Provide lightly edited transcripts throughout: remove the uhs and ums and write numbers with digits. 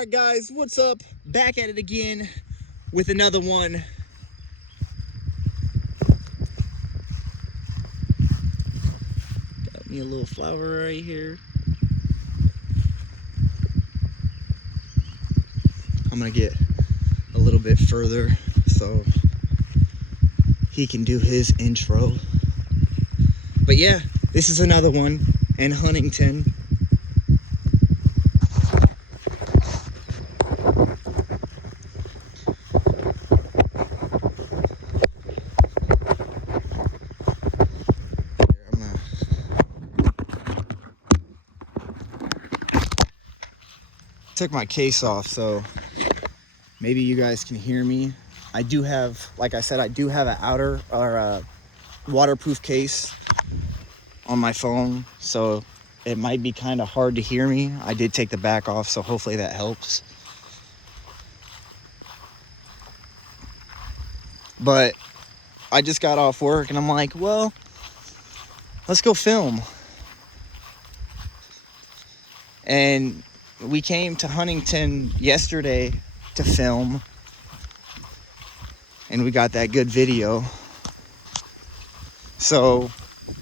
Alright guys, what's up? Back at it again with another one. Got me a little flower right here. I'm gonna get a little bit further so he can do his intro. But yeah, this is another one in Huntington. Took my case off, so maybe you guys can hear me. I do have, like I said, I do have an outer or a waterproof case on my phone, so it might be kind of hard to hear me. I did take the back off, so hopefully that helps. But I just got off work and I'm like, well, let's go film. And we came to Huntington yesterday to film, and we got that good video. So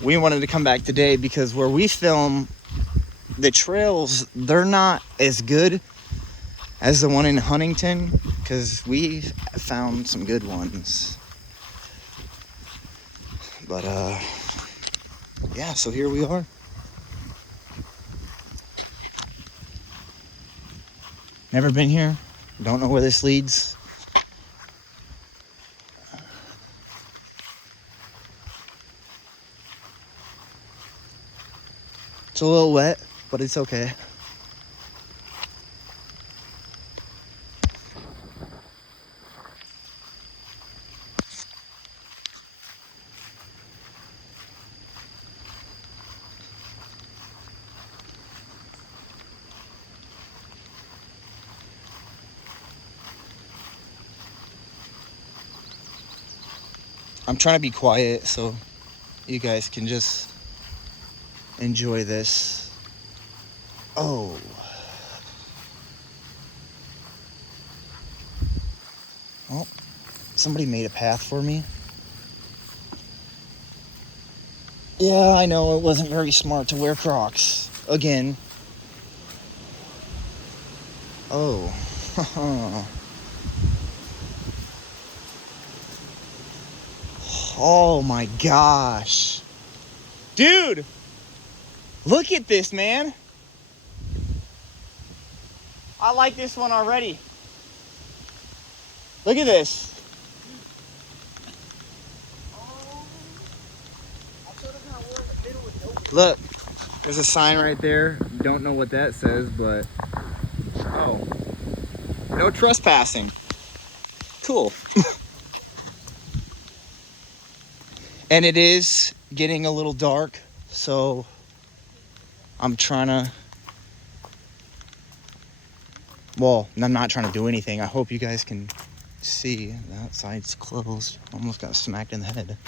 we wanted to come back today because where we film, the trails, they're not as good as the one in Huntington, because we found some good ones. But yeah, so here we are. Never been here. Don't know where this leads. It's a little wet, but it's okay. I'm trying to be quiet so you guys can just enjoy this. Oh. Well, somebody made a path for me. Yeah, I know it wasn't very smart to wear Crocs again. Oh. Oh my gosh. Dude, look at this, man. I like this one already. Look at this. Look, there's a sign right there. Don't know what that says, but oh, no trespassing. Cool. And it is getting a little dark, so I'm trying to, well, I'm not trying to do anything. I hope you guys can see. The outside's closed. Almost got smacked in the head.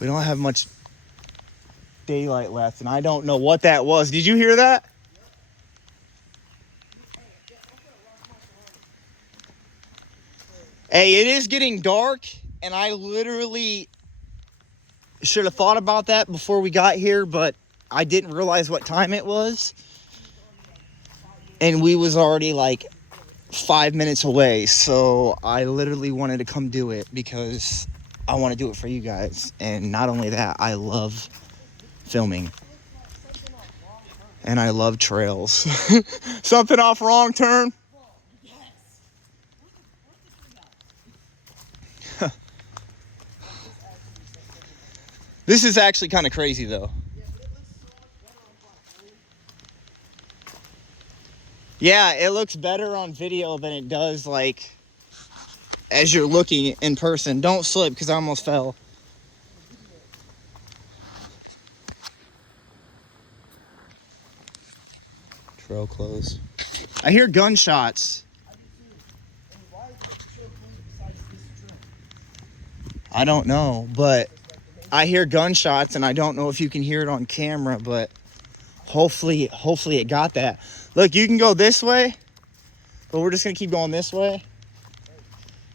We don't have much daylight left, and I don't know what that was. Did you hear that? Hey, it is getting dark, and I literally should have thought about that before we got here, but I didn't realize what time it was. And we was already like 5 minutes away, so I literally wanted to come do it because I want to do it for you guys. And not only that, I love filming. And I love trails. Something off wrong turn? This is actually kind of crazy though. Yeah, it looks better on video than it does like as you're looking in person. Don't slip because I almost fell. Trail closed. I hear gunshots. I don't know, but I hear gunshots, and I don't know if you can hear it on camera, but hopefully it got that. Look, you can go this way, but we're just gonna keep going this way,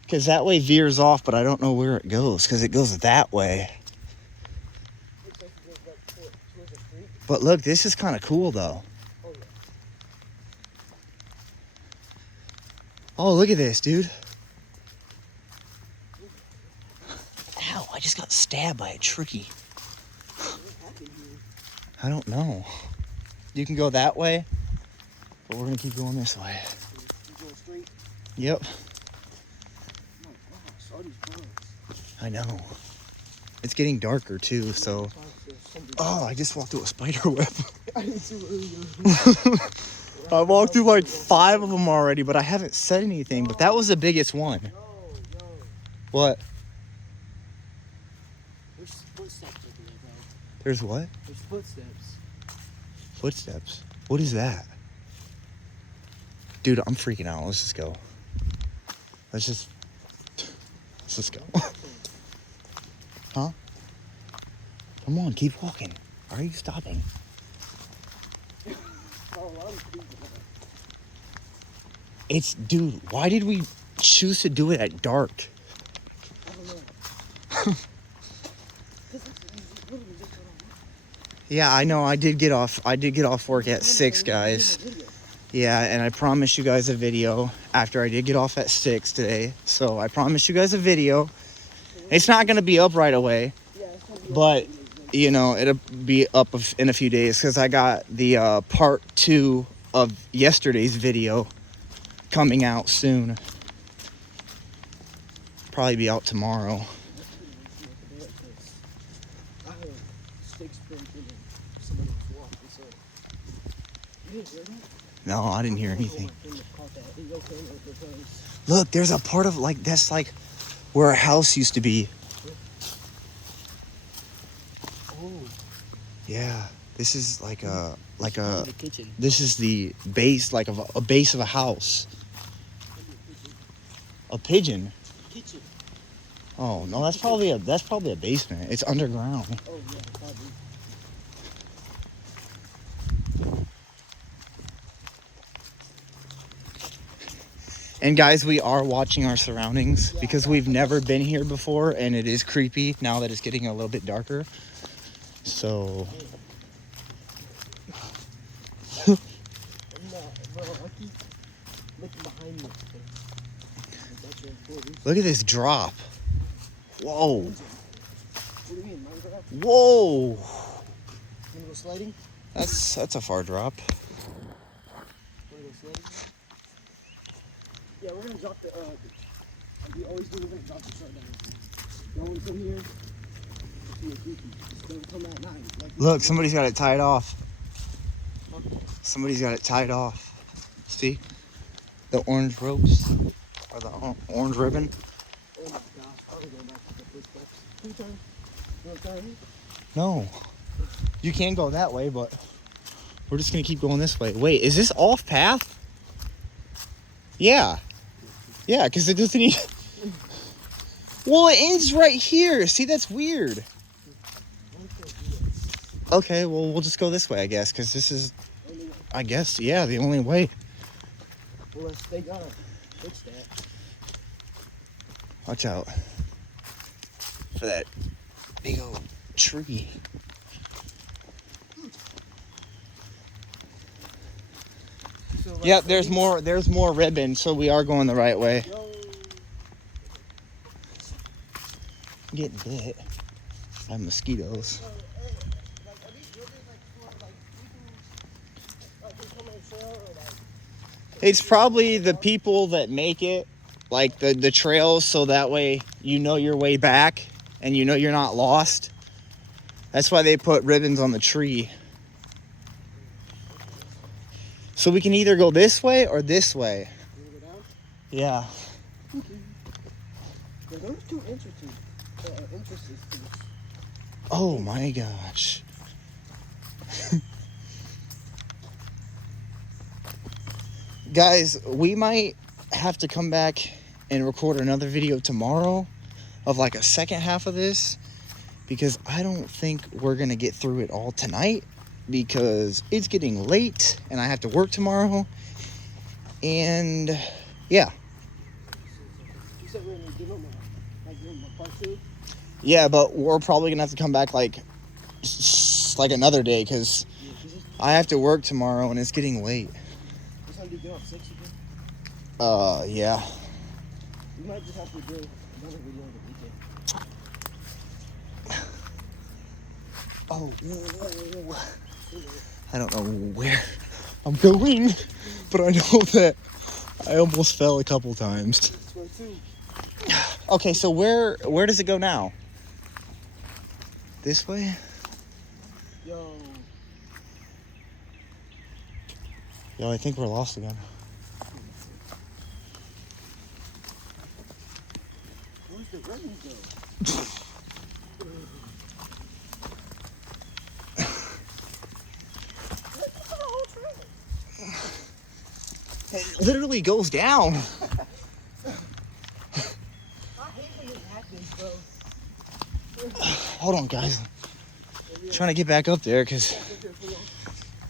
because that way veers off, but I don't know where it goes, because it goes that way. But look, this is kind of cool, though. Oh, look at this, dude. Ow, I just got stabbed by a tree. I don't know. You can go that way, but we're gonna keep going this way. Yep. I know. It's getting darker too, so. Oh, I just walked through a spider web. I walked through like 5 of them already, but I haven't said anything. But that was the biggest one. What? There's footsteps over there, bro. There's what? There's footsteps. Footsteps? What is that? Dude, I'm freaking out. Let's just go. Let's just go. Huh? Come on, keep walking. Why are you stopping? It's, dude, why did we choose to do it at dark? I don't know. Yeah, I know. I did get off work at 6, guys. Yeah, and I promised you guys a video after I did get off at 6 today. So I promised you guys a video. It's not going to be up right away, but, you know, it'll be up in a few days because I got the part 2 of yesterday's video coming out soon. Probably be out tomorrow. No, I didn't hear anything. Look, there's a part of that's like where a house used to be. Oh. Yeah, this is like a The kitchen. this is the base, like of a base of a house. A pigeon. Kitchen. Oh no, that's probably a basement. It's underground. Oh yeah, probably. And guys, we are watching our surroundings because we've never been here before, and it is creepy now that it's getting a little bit darker. So. No, bro, I keep looking behind me. Look at this drop. Whoa. What do you mean, Minecraft? Whoa. You wanna go sliding? That's a far drop. Wanna go sliding? Yeah, we're gonna drop the, we always do, we're gonna drop the truck down. You don't wanna come here? It's real creepy. Don't come at night. Like, Look, somebody's got it tied off. Somebody's got it tied off. See? The orange ropes. Or the orange ribbon. oh my gosh, I was going back to the footsteps. Can you turn? You wanna turn? No. You can go that way, but we're just gonna keep going this way. Wait, is this off path? Yeah. Yeah, because it doesn't even... Well, it ends right here. See, that's weird. Okay, well, we'll just go this way, I guess, because this is, I guess, yeah, the only way. Well, they got a footstep. Watch out for that big old tree. So, like, Yep, there's more ribbon, so we are going the right way. Yo. I'm getting bit by mosquitoes. So, hey, like, are these ribbons, like, for, like, people, like, they come on the trail, or, like... It's probably the people that make it, like the trails, so that way you know your way back and you know you're not lost. That's why they put ribbons on the tree. So we can either go this way or this way. You wanna go down? Yeah. Yeah, those are two interesting entrances to this. Oh my gosh. Guys, we might have to come back and record another video tomorrow of like a second half of this, because I don't think we're going to get through it all tonight because it's getting late and I have to work tomorrow. And yeah. You said we're gonna give them a part two? Yeah, but we're probably going to have to come back like another day because I have to work tomorrow and it's getting late. What time do you get off? 6 again? Yeah. We might just have to do another video on the weekend. Oh, whoa. I don't know where I'm going, but I know that I almost fell a couple times. That's where too. Okay, so where does it go now? This way? Yo, Yo, I think we're lost again. where's the ribbon go? It literally goes down. I hate when it happens, bro. Hold on, guys. I'm trying to get back up there because,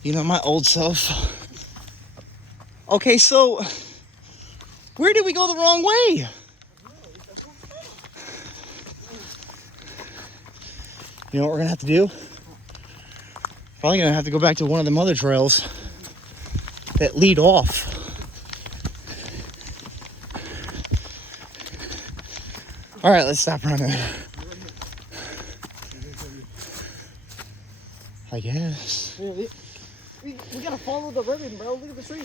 you know, my old self. Okay, so where did we go the wrong way? You know what we're gonna have to do? Probably gonna have to go back to one of them other trails that lead off. All right, let's stop running. I guess. We gotta follow the ribbon, bro. Look at the tree.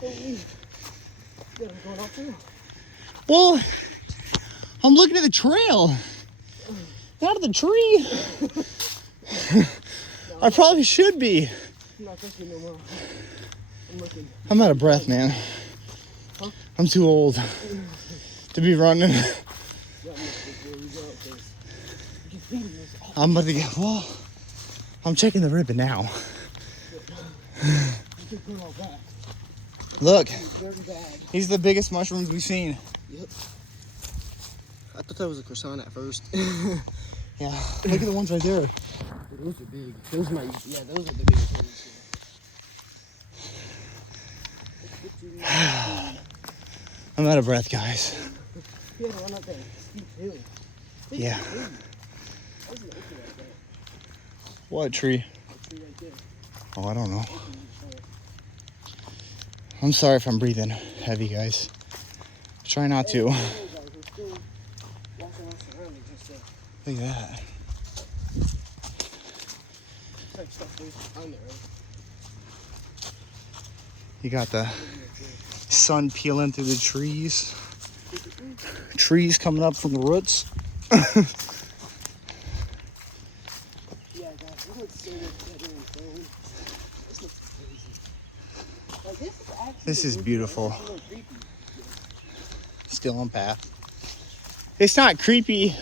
Yeah, we're going off too. Well, I'm looking at the trail, not at the tree. I probably should be. I'm not thinking no more. I'm looking. I'm out of breath, man. Huh? I'm too old to be running. Yeah, I'm where we go, 'cause you keep beating us. Oh, I'm about to get, well, I'm checking the ribbon now. you keep going all back. Look, Very bad. these are the biggest mushrooms we've seen. Yep. I thought that was a croissant at first. Yeah, look at the ones right there. Those are big. Those might, yeah, those are the biggest ones. I'm out of breath, guys. You had to run up that steep hill. Big Yeah. tree. There's an opening right there. What tree? A tree right there. Oh, I don't know. Opening right there. I'm sorry if I'm breathing heavy, guys. Try not to. Hey, guys, we're still walking our surroundings and stuff. Look at that. Type stuff there's behind it, right? You got the sun peeling through the trees. Trees coming up from the roots. Yeah, guys, it looks so much better in film. This looks crazy. Like, this is actually This is really beautiful. cool. It's a little creepy. Still on path. It's not creepy,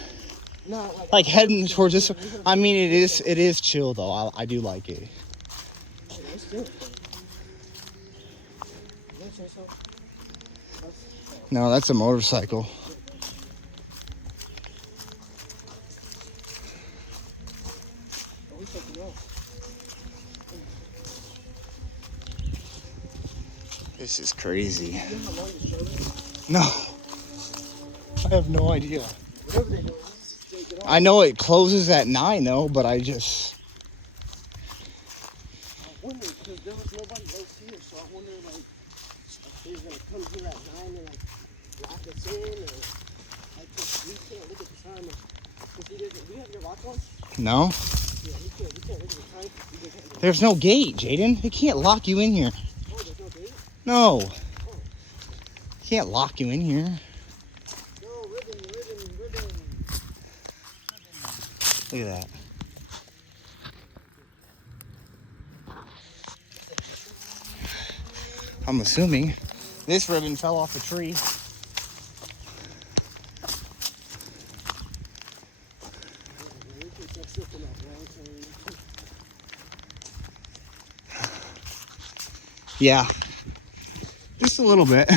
No, like heading towards this. I mean, it is chill though. I do like it. Oh, let's do it. You want to say so? No, that's a motorcycle. Oh, we taking off. This is crazy. You know how long this show is? No, I have no idea. Whatever they do, let's just take it off. I know it closes at 9 though, but I just. I wonder, because there was nobody else here, so I wonder, like, if they're going to come here at 9 and, like, lock us in, or, like, 'cause we can't look at the time. Because he doesn't, do you have your watch on? No, Yeah, we can't look at the time. He doesn't have the there's no gate, Jaden. It can't lock you in here. Oh, there's no date? No, can't lock you in here. No, ribbon. Look at that. I'm assuming this ribbon fell off the tree. We can check stuff in that brown. Yeah, just a little bit.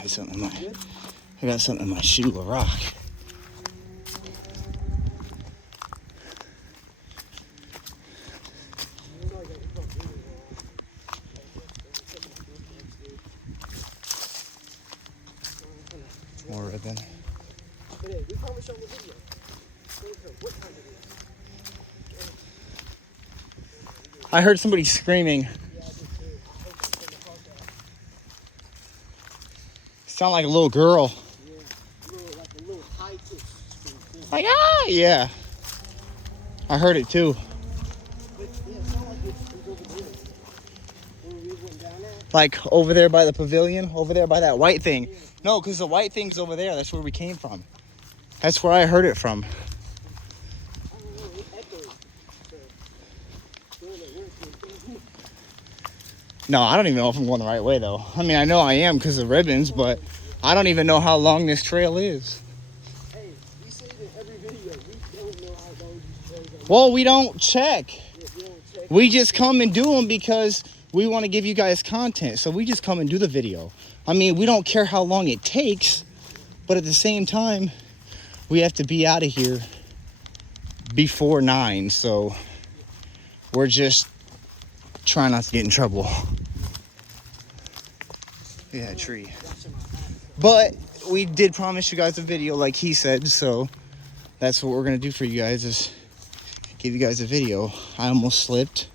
got something in my shoe, a rock. More ribbon. We promised on the video. What time it is? I heard somebody screaming. Yeah, I did too. I hope it's in the podcast. Sound like a little girl. Yeah, like a little high pitch scream. Like, ah, yeah. I heard it too. But yeah, it sounded like it was over there. Where we went down at. Like over there by the pavilion, over there by that white thing. No, because the white thing's over there. That's where we came from. That's where I heard it from. I don't know, it echoed. So, doing it weird. No, I don't even know if I'm going the right way, though. I mean, I know I am because of ribbons, but I don't even know how long this trail is. Hey, we say it in every video. We don't know how long these trails are. Well, we don't check. Yeah, we don't check. We just come and do them because we want to give you guys content. So we just come and do the video. I mean, we don't care how long it takes, but at the same time, we have to be out of here before 9. So we're just trying not to get in trouble. Yeah, tree. But we did promise you guys a video like he said, so that's what we're going to do for you guys is give you guys a video. I almost slipped.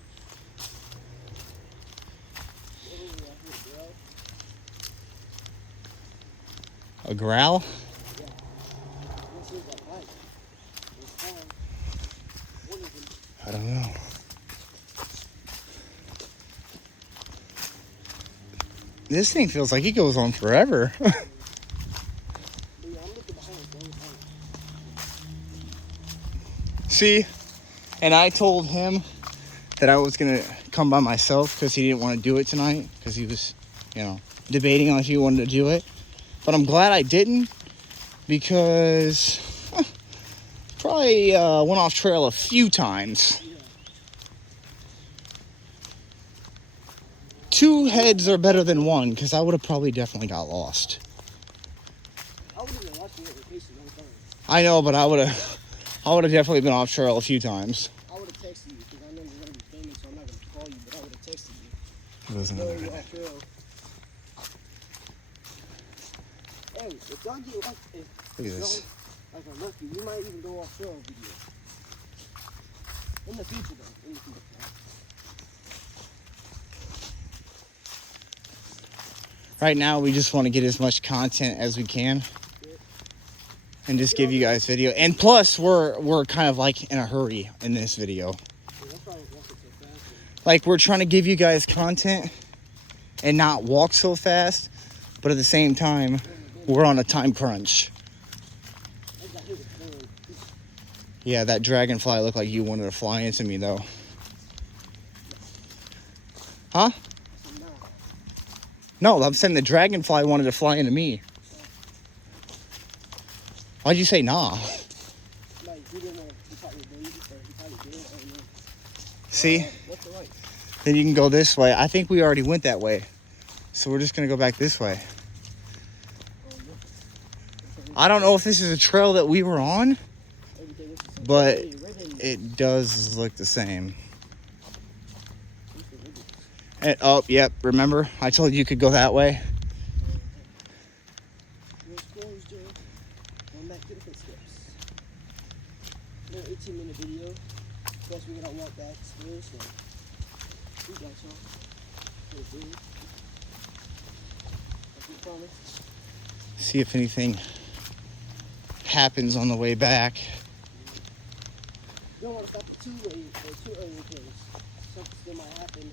A growl? I don't know. This thing feels like it goes on forever. See? And I told him that I was going to come by myself because he didn't want to do it tonight because he was, debating on if he wanted to do it. But I'm glad I didn't because probably went off trail a few times. 2 heads are better than 1 because I would have probably definitely got lost. I would have been watching it in case you don't come. I know, but I would have definitely been off trail a few times. I would have texted you because I know you're going to be famous, so I'm not going to call you, but I would have texted you. It was another You're day. off trail. Hey, if y'all get lucky, Look at this. like a lucky, we might even go off trail video. In the future, though. In the future. Right now, we just want to get as much content as we can and just give you guys video. And plus, we're kind of like in a hurry in this video. Yeah, that's probably walking so fast. Like we're trying to give you guys content and not walk so fast, but at the same time, we're on a time crunch. I got hit with a gun. Yeah, that dragonfly looked like you wanted to fly into me, though. Huh? Nah. No, I'm saying the dragonfly wanted to fly into me. Why'd you say nah? Like, he didn't know he probably did, or he probably did, I don't know. See? Left or right? Then you can go this way. I think we already went that way. So we're just going to go back this way. I don't know if this is a trail that we were on, Everything is the same. but Hey, ribbon. it does look the same. And, oh, yep. Remember? I told you could go that way. We're closed, Joe. Going back to the footsteps. Little 18-minute video. Plus, we gotta walk back still, so we got y'all. Pretty good. Like we promised. See if anything happens on the way back. You don't want to stop it too late or too early because something still might happen.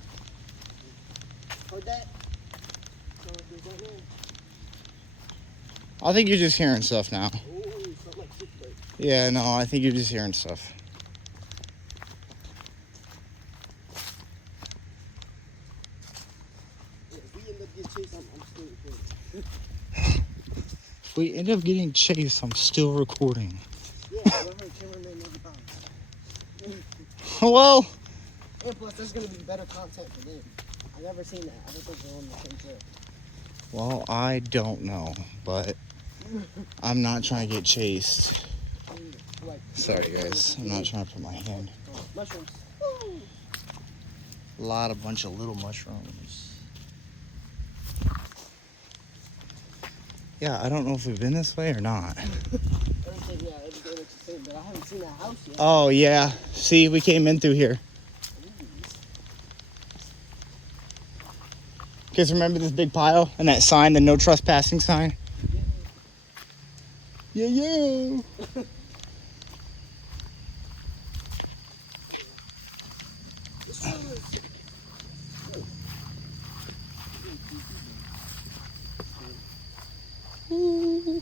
Heard that? Sound like there's that now. I think you're just hearing stuff now. Oh, something like 6 break. Yeah, no, I think you're just hearing stuff. Yeah, if we end up getting chased, I'm still recording. If we end up getting chased, I'm still recording. Yeah, I heard cameraman never bounce. Well, And plus, there's gonna be better content for them. I've never seen that. I don't think they're on the same trail. Well, I don't know, but I'm not trying to get chased. Sorry, guys. I'm not trying to put my hand. Mushrooms. A bunch of little mushrooms. Yeah, I don't know if we've been this way or not. Everything looks the same, but I haven't seen that house yet. Oh, yeah. See, we came in through here. Guys, remember this big pile and that sign, the no trespassing sign? Yeah, yeah. Ooh.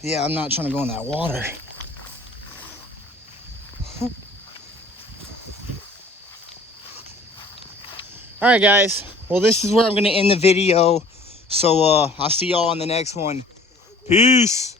Yeah, I'm not trying to go in that water. All right, guys. Well, this is where I'm going to end the video. So I'll see y'all on the next one. Peace.